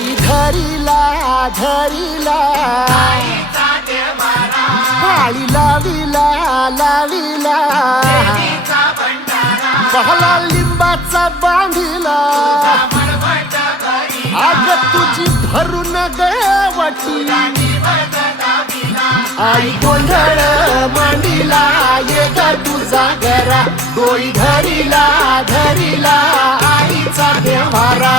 डोई धरिला धरिला पाळी लाविला लाविला पहला लिंबाचा बांधिला आग तुझी भरून गवटी आई गोंधळ मांडीला ये ग तुझा घरा डोई धरिला धरिला आईचा देवारा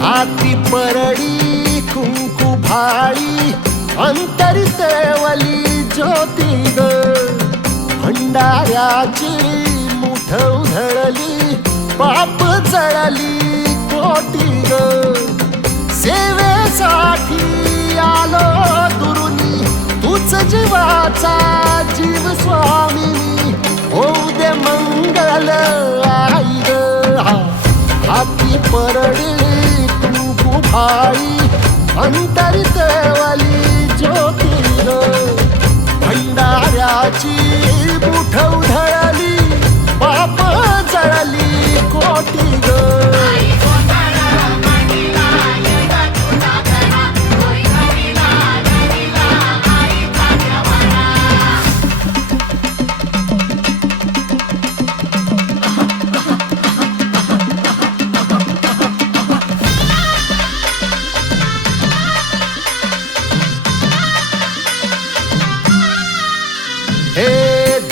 हाती परडी कुंकू भाळी अंतरितेवली ज्योती ग भंडाऱ्याची मुठ उधळली पाप जळली कोटी ग सेवेसाठी आलो दुरुनी तूच जीवाचा जीव स्वामिनी होऊ दे मंगल आई ग हाती परडी भाई अंतरितेवली ज्योती ग भंडाऱ्याची मुठ उधळली पाप जळली कोटी ग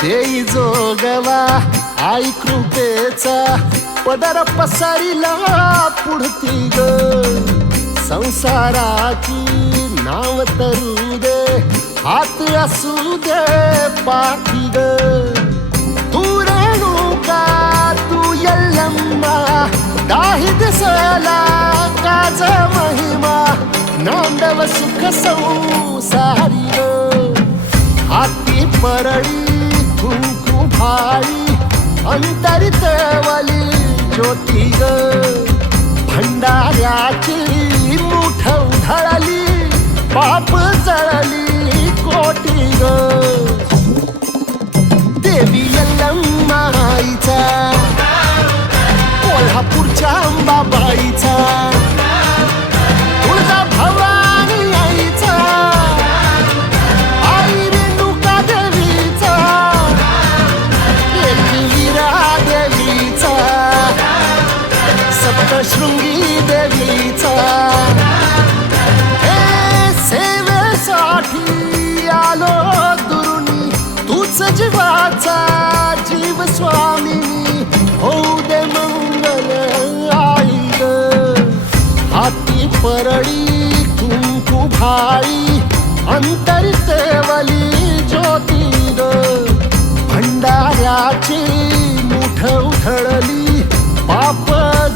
देई जोगवा आई कृपेचा पदर पसरिला पुढती ग संसाराची नाव तरू दे हात असू दे पाठी ग तू रेणुका तू यल्लम्मा दाही दिसला काज महिमा नांदव सुख संसारी ग हाती परडी कुंकू भाई अंतरितेवली ज्योती ग भंडाऱ्याची मुठ उधळली पाप जळली कोटी ग देवी यल्लम्मा आईचा कोल्हापूरच्या अंबाबाईचा तुळजा भवानी आईचा शृंगी देवीचा हे सेवेसाठी आलो दुरुनी तूच जीवाचा जीव स्वामिनी होऊ दे मंगल आई ग हाती परडी कुंकू भाई अंतरितेवली ज्योती ग भंडाऱ्याची मुठ उधळली पाप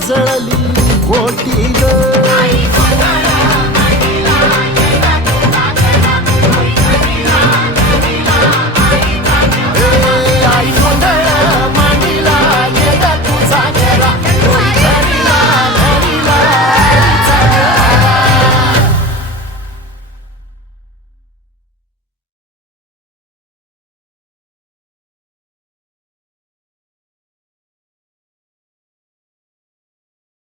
जळली कोटी ग